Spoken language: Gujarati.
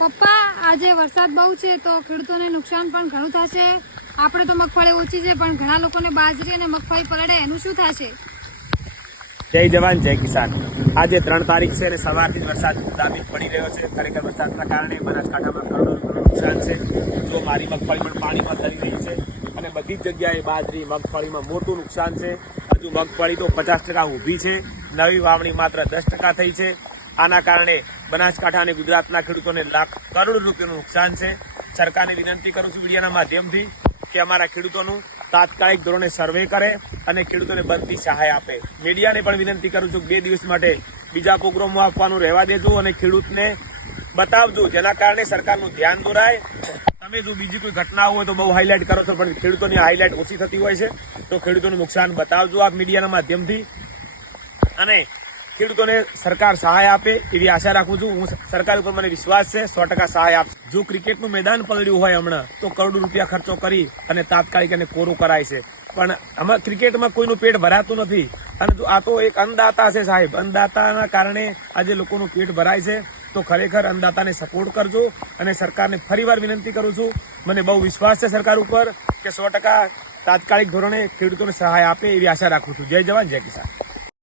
પપ્પા આજે વરસાદ બહુ છે તો ખેડૂતોને નુકસાન પણ ઘણું થશે. આપણે તો મગફળી ઓછી છે પણ ઘણા લોકોને બાજરી અને મગફળી પલળે એનું શું થશે? જય જવાન જય કિસાન. આજે 3 તારીખ છે અને સવારથી જ વરસાદ દાબી પડી રહ્યો છે. ખરેખર વરસાદના કારણે બનાસકાંઠામાં કરોડો રૂપિયાનું નુકસાન છે. જો મારી મગફળી પણ પાણીમાં તરી રહી છે અને બધી જ જગ્યાએ બાજરી મગફળીમાં મોટું નુકસાન છે. હજુ મગફળી તો 50% ઊભી છે, નવી વાવણી માત્ર 10% થઈ છે. આના કારણે બનાસકાંઠા અને ગુજરાતના ખેડૂતોને લાખ કરોડ રૂપિયાનું નુકસાન છે. સરકારને વિનંતી કરું છું મીડિયાના માધ્યમથી કે અમારા ખેડૂતોનું તાત્કાલિક ધોરણે સર્વે કરે અને ખેડૂતોને બનતી સહાય આપે. મીડિયાને પણ વિનંતી કરું છું 2 દિવસ માટે બીજા પ્રોગ્રામો આપવાનું રહેવા દેજો અને ખેડૂતને બતાવજો, જેના કારણે સરકારનું ધ્યાન દોરાય. તમે જો બીજી કોઈ ઘટના હોય તો બહુ હાઇલાઇટ કરો છો, પણ ખેડૂતોની હાઇલાઇટ ઓછી થતી હોય છે. તો ખેડૂતોનું નુકસાન બતાવજો આપ મીડિયાના માધ્યમથી અને ખેડૂતોને સરકાર સહાય આપે એવી આશા રાખું છું. હું સરકાર ઉપર મને વિશ્વાસ છે 100% સહાય આપશે. જો ક્રિકેટનું મેદાન પલળ્યું હોય હમણાં તો કરોડો રૂપિયા ખર્ચો કરી અને તાત્કાલિક એને કોરું કરાય છે, પણ આમાં ક્રિકેટમાં કોઈનું પેટ ભરાતું નથી. અને આ તો એક અન્નદાતા છે સાહેબ. અન્નદાતાના કારણે આજે લોકોનું પેટ ભરાય છે. તો ખરેખર અન્નદાતાને સપોર્ટ કરજો અને સરકારને ફરીવાર વિનંતી કરું છું. મને બહુ વિશ્વાસ છે સરકાર ઉપર કે 100% તાત્કાલિક ધોરણે ખેડૂતોને સહાય આપે એવી આશા રાખું છું. જય જવાન જય કિસાન.